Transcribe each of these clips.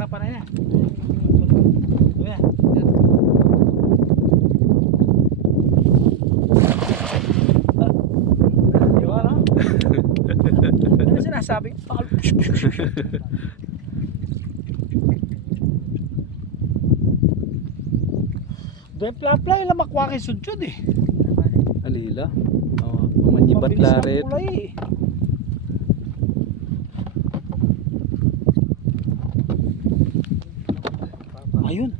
harapan na yan. Ayan. Di ba no? Ano sinasabi? Doon plapla yung lamakwaki sudsud eh. Alila. Oh, mamanyibat Mabilis ang larit. kulay eh. Ayun.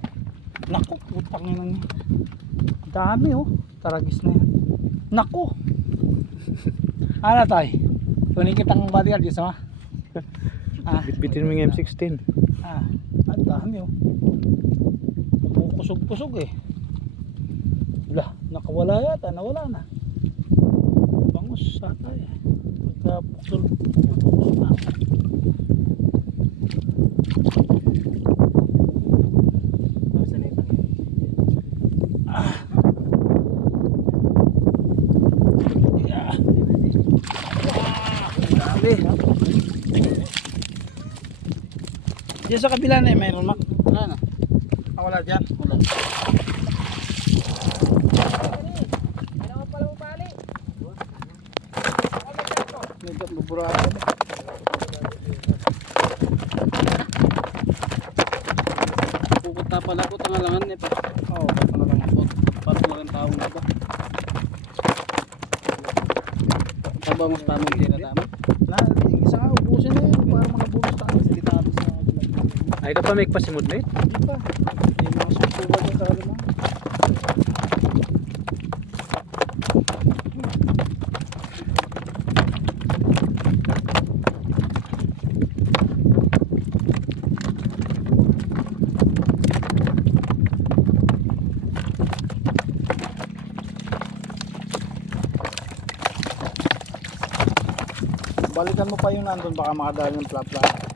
Naku, putang inang. Dami oh. Taragis na yan. Naku. Ano tayo? Kunin kitang bodyguard yung sama. Bitbitin mo yung M16. Ang dami oh. Pumukusog-pusog eh. Wala, nakawala yata, nawala na. Bangus ata eh. Pagka puksol na. Yeah. Dami. Diyan sa kabila na eh, mayroon mak. Wala na. Wala dyan. Wala. Medyo buburado na. Pupunta pala po tangalangan nito. Oo, tangalangan po. Parang walang taong na ba? Tabangos pa mong tinatama. Isa nga, ubusin na yun para mga bulos tayo. Silitado sa Ay ka pa may pasimod mate? hindi pa. Yung mga susuwag yung karo mo. Balikan mo pa yung nandun, baka makadali ng plap-plap.